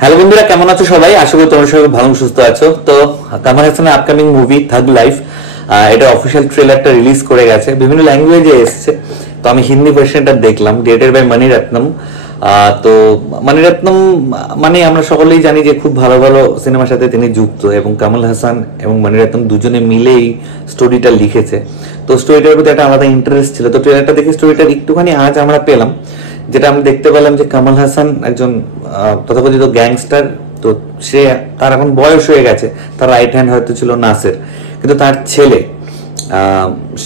Hello বন্ধুরা, কেমন আছো সবাই? আশা করি তোমরা সবাই ভালো সুস্থ আছো। তো কামাল হাসানের আপকামিং মুভি থাগ লাইফ, এটা অফিসিয়াল ট্রেলারটা রিলিজ করে গেছে, বিভিন্ন ল্যাঙ্গুয়েজে এসছে। তো আমি হিন্দি ভার্সনটা দেখলাম, ডিরেক্টেড বাই মণিরত্নম। তো মণিরত্নম মানে আমরা সকলেই জানি যে খুব ভালো ভালো সিনেমার সাথে তিনি যুক্ত, এবং কামাল হাসান এবং মণিরত্নম দুজনে মিলেই স্টোরিটা লিখেছে। তো স্টোরিটার প্রতি একটা আলাদা ইন্টারেস্ট ছিল। তো ট্রেলারটা দেখে স্টোরিটার একটুখানি আজ আমরা পেলাম, যেটা আমরা দেখতে পেলাম যে কামাল হাসান একজন তথাকথিত গ্যাংস্টার। তো সে, তার এখন বয়স হয়ে গেছে, তার রাইট হ্যান্ড হয়তো ছিল নাসের, কিন্তু তার ছেলে,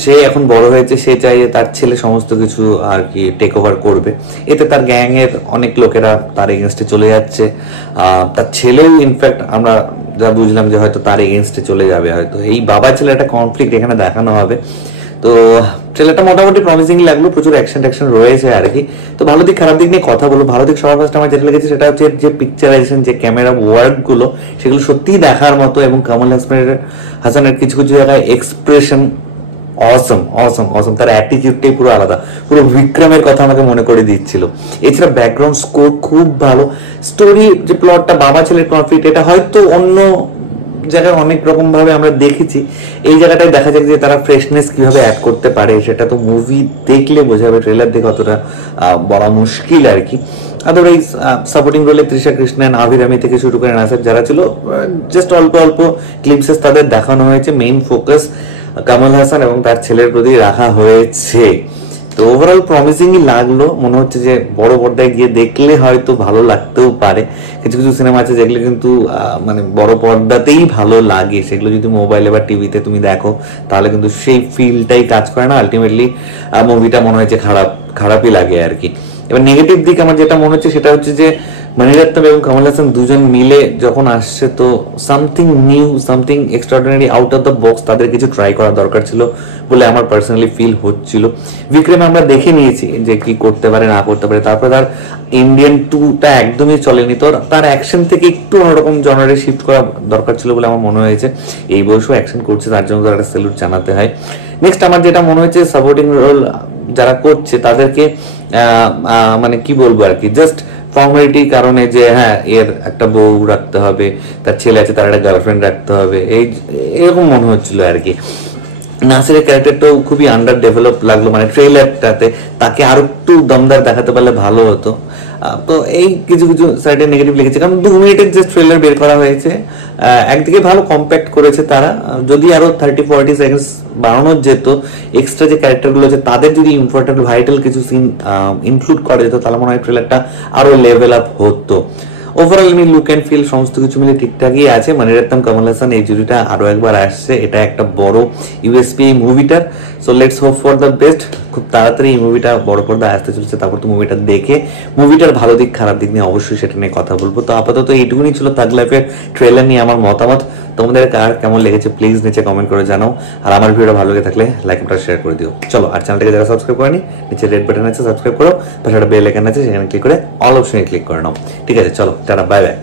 সে এখন বড় হয়েছে, সে চাই তার ছেলে সমস্ত কিছু আর কি টেক ওভার করবে। এতে তার গ্যাং এর অনেক লোকেরা তার এগেনস্টে চলে যাচ্ছে। তার ছেলেও ইনফ্যাক্ট আমরা যা বুঝলাম যে হয়তো তার এগেনস্টে চলে যাবে। হয়তো এই বাবা ছেলে একটা কনফ্লিক্ট এখানে দেখানো হবে। তো ট্রেলারটা মোটামুটি প্রমিসিং লাগলো, প্রচুর অ্যাকশন রয়েছে আর কি। তো ভালো দিক খারাপ দিক নিয়ে কথা বলবো। ভালো দিক সবার ফার্স্ট আমার যেটা লেগেছে সেটা হচ্ছে যে পিকচারাইজেশন, যে ক্যামেরা ওয়ার্ক গুলো, সেগুলো সত্যিই দেখার মতো। এবং কামাল হাসানের কিছু কিছু জায়গায় এক্সপ্রেশন অসম অসম অসম, তার অ্যাটিটিউডটাই পুরো আলাদা, পুরো বিক্রমের কথা আমাকে মনে করে দিচ্ছিল। এছাড়া ব্যাকগ্রাউন্ড স্কোর খুব ভালো। স্টোরি যে প্লটটা বাবা ছেলের কনফ্লিক্ট, এটা হয়তো অন্য জায়গায় অনেক রকম ভাবে আমরা দেখেছি, এই জায়গাটায় দেখা যাক যে তারা ফ্রেশনেস কিভাবে অ্যাড করতে পারে। সেটা তো মুভি দেখলে বোঝা যাবে, ট্রেলার দেখে অতটা বলা মুশকিল আর কি। আদারওয়াইজ সাপোর্টিং রোলে তৃষা কৃষ্ণন, আভিরামি থেকে শুরু করে নাসির যারা ছিল, জাস্ট অল্প অল্প ক্লিপসেস তাদের দেখানো হয়েছে। মেইন ফোকাস কামাল হাসান এবং তার ছেলের প্রতি রাখা হয়েছে। তো ওভারঅল প্রমিসিংই লাগলো। মনে হচ্ছে যে বড় পর্দায় গিয়ে দেখলে হয়তো ভালো লাগতেও পারে। কিছু কিছু সিনেমা আছে যেগুলো কিন্তু মানে বড় পর্দাতেই ভালো লাগে, সেগুলো যদি মোবাইলে বা টিভিতে তুমি দেখো তাহলে কিন্তু সেই ফিলটাই কাজ করে না। আলটিমেটলি মুভিটা মনে হয়েছে খারাপই লাগে আর কি। এবার নেগেটিভ দিক আমার যেটা মনে হচ্ছে সেটা হচ্ছে যে মণিরত্নম এবং কামাল হাসান দুজন মিলে যখন আসছে, তো something new, something extraordinary, out of the box তাদের কিছু ট্রাই করা দরকার ছিল বলে আমার পার্সোনালি ফিল হচ্ছিল। বিক্রমে আমরা দেখে নিয়েছি যে কি করতে পারে না করতে পারে, তারপরে তার ইন্ডিয়ান 2টা একদমই চলেনি। তো তার অ্যাকশন থেকে একটু অন্যরকম জনারে শিফট করা দরকার ছিল বলে আমার মনে হয়েছে। এই বয়সেও অ্যাকশন করছে, তার জন্য একটা স্যালুট জানাতে হয়। নেক্সট আমার যেটা মনে হয়েছে, সাপোর্টিং রোল যারা করছে তাদেরকে মানে কি বলবো আর কি, জাস্ট ফর্মালিটির কারণে যে হ্যাঁ এর একটা বউ রাখতে হবে, তার ছেলে আছে, তার একটা গার্লফ্রেন্ড রাখতে হবে, এরকম মনে হচ্ছিল আর কি। নাসিরের ক্যারেক্টারটাও খুবই আন্ডার ডেভেলপ লাগলো, মানে ট্রেলারটাতে তাকে আরো একটু দমদার দেখাতে পারলে ভালো হতো। তো এই কিছু কিছু সাইডে নেগেটিভ লেগেছে, কারণ 2 মিনিটের যে ট্রেলার বের করা হয়েছে, একদিকে ভালো কম্প্যাক্ট করেছে তারা। যদি আরো 30-40 সেকেন্ডস বাড়ানো যেত, এক্সট্রা যে ক্যারেক্টারগুলো আছে তাদের যদি ইম্পর্টেন্ট ভাইটাল কিছু সিন ইনক্লুড করা যেত, তাহলে মনে হয় ট্রেলারটা আরো লেভেল আপ হতো। ওভারঅল আমি লুক অ্যান্ড ফিল সমস্ত কিছু মিলে ঠিকঠাকই আছে। মণিরত্নম কামাল হাসান এই জুটিটা আরো একবার আসছে, এটা একটা বড় ইউএসপি এই মুভিটার। So let's hope for the best. খুব তাড়াতাড়ি এই মুভিটা বড় পর্দায় আসতে চলেছে, তারপর তো মুভিটা দেখে মুভিটার ভালো দিক খারাপ দিক নিয়ে অবশ্যই সেটা নিয়ে কথা বলবো। তো আপাতত এইটুকুনি ছিল থাগ লাইফের ট্রেলার নিয়ে আমার মতামত। তোমাদের কার কেমন লেগেছে প্লিজ নিচে কমেন্ট করে জানাও। আর আমার ভিডিওটা ভালো লেগে থাকলে লাইক বাটন শেয়ার করে দিও। চলো, আর চ্যানেলটাকে যারা সাবস্ক্রাইব করেনি, নিচে রেড বাটন আছে সাবস্ক্রাইব করো, পাশে একটা বেল আইকন আছে সেখানে ক্লিক করে অল অপশনে ক্লিক করে নাও। ঠিক আছে, চলো টাটা, বাই বাই।